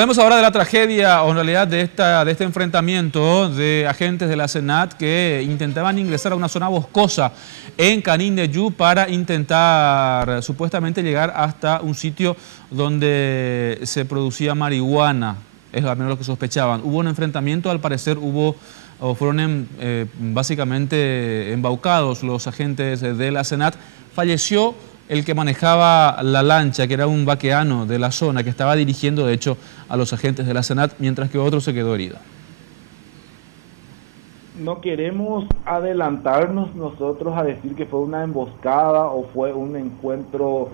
hablemos ahora de la tragedia, o en realidad de este enfrentamiento de agentes de la SENAT que intentaban ingresar a una zona boscosa en Canindeyú para intentar supuestamente llegar hasta un sitio donde se producía marihuana, es al menos lo que sospechaban. Hubo un enfrentamiento, al parecer fueron básicamente embaucados los agentes de la SENAT. Falleció el que manejaba la lancha, que era un vaqueano de la zona, que estaba dirigiendo de hecho a los agentes de la SENAT, mientras que otro se quedó herido. No queremos adelantarnos nosotros a decir que fue una emboscada o fue un encuentro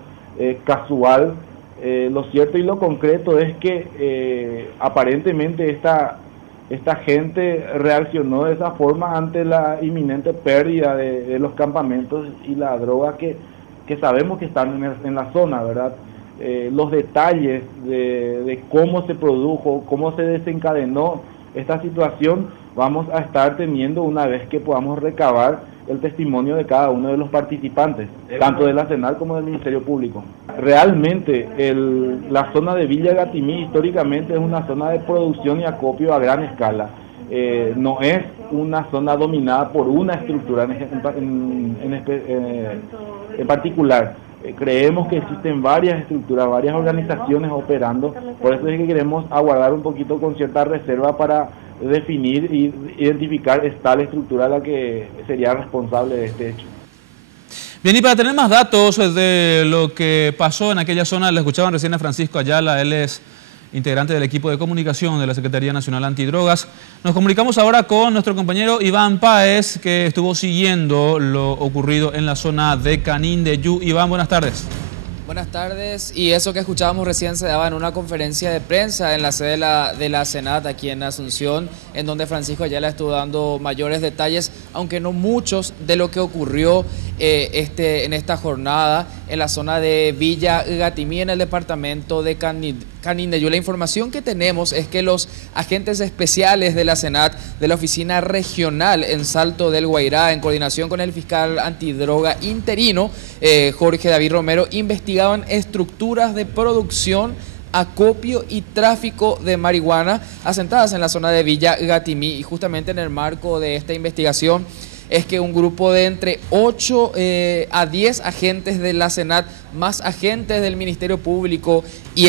casual. Lo cierto y lo concreto es que aparentemente esta gente reaccionó de esa forma ante la inminente pérdida de los campamentos y la droga que sabemos que están en la zona, ¿verdad? Los detalles de cómo se produjo, cómo se desencadenó esta situación, vamos a estar teniendo una vez que podamos recabar el testimonio de cada uno de los participantes, tanto de la SENAT como del Ministerio Público. Realmente la zona de Villa Gatimí históricamente es una zona de producción y acopio a gran escala. No es una zona dominada por una estructura en particular. Creemos que existen varias estructuras, varias organizaciones operando, por eso es que queremos aguardar un poquito con cierta reserva para definir y identificar tal estructura la que sería responsable de este hecho. Bien, y para tener más datos de lo que pasó en aquella zona, le escuchaban recién a Francisco Ayala, él es integrante del equipo de comunicación de la Secretaría Nacional Antidrogas. Nos comunicamos ahora con nuestro compañero Iván Páez, que estuvo siguiendo lo ocurrido en la zona de Canindeyú. Iván, buenas tardes. Buenas tardes, y eso que escuchábamos recién se daba en una conferencia de prensa en la sede de la SENAT aquí en Asunción, en donde Francisco Ayala estuvo dando mayores detalles, aunque no muchos, de lo que ocurrió en esta jornada en la zona de Villa Gatimí, en el departamento de Canindeyú. La información que tenemos es que los agentes especiales de la SENAT, de la Oficina Regional en Salto del Guairá, en coordinación con el fiscal antidroga interino, Jorge David Romero, investigaban estructuras de producción, acopio y tráfico de marihuana asentadas en la zona de Villa Gatimí, y justamente en el marco de esta investigación es que un grupo de entre 8 a 10 agentes de la SENAT, más agentes del Ministerio Público y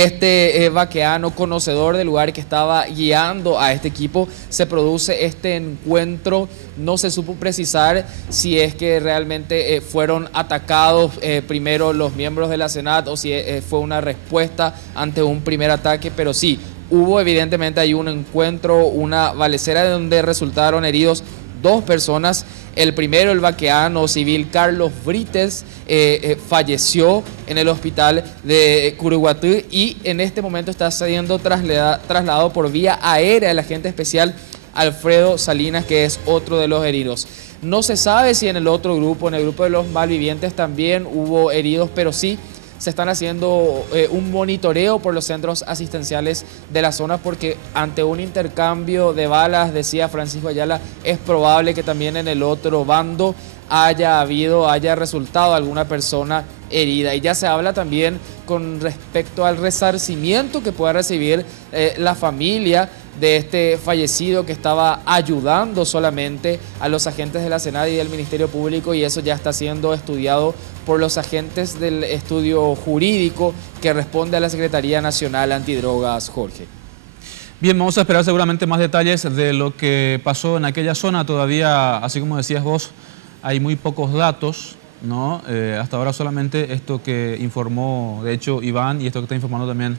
vaqueano conocedor del lugar que estaba guiando a este equipo, se produce este encuentro. No se supo precisar si es que realmente fueron atacados primero los miembros de la SENAT o si fue una respuesta ante un primer ataque, pero sí, hubo evidentemente ahí un encuentro, una balacera donde resultaron heridos 2 personas. El primero, el vaqueano civil Carlos Brites, falleció en el hospital de Curuguatú y en este momento está siendo trasladado por vía aérea el agente especial Alfredo Salinas, que es otro de los heridos. No se sabe si en el otro grupo, en el grupo de los malvivientes, también hubo heridos, pero sí se están haciendo un monitoreo por los centros asistenciales de la zona, porque ante un intercambio de balas, decía Francisco Ayala, es probable que también en el otro bando haya resultado alguna persona herida. Y ya se habla también con respecto al resarcimiento que pueda recibir la familia de este fallecido, que estaba ayudando solamente a los agentes de la SENAT y del Ministerio Público, y eso ya está siendo estudiado por los agentes del estudio jurídico que responde a la Secretaría Nacional Antidrogas, Jorge. Bien, vamos a esperar seguramente más detalles de lo que pasó en aquella zona. Todavía, así como decías vos, hay muy pocos datos, ¿no? Hasta ahora solamente esto que informó, de hecho, Iván, y esto que está informando también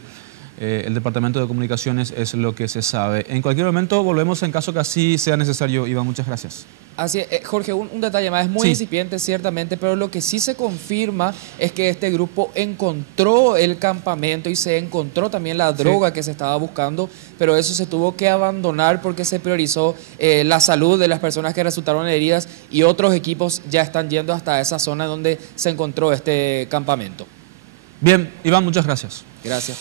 el Departamento de Comunicaciones es lo que se sabe. En cualquier momento volvemos en caso que así sea necesario. Iván, muchas gracias. Así es, Jorge, un detalle más, es muy incipiente ciertamente, pero lo que sí se confirma es que este grupo encontró el campamento y se encontró también la droga que se estaba buscando, pero eso se tuvo que abandonar porque se priorizó la salud de las personas que resultaron heridas, y otros equipos ya están yendo hasta esa zona donde se encontró este campamento. Bien, Iván, muchas gracias. Gracias.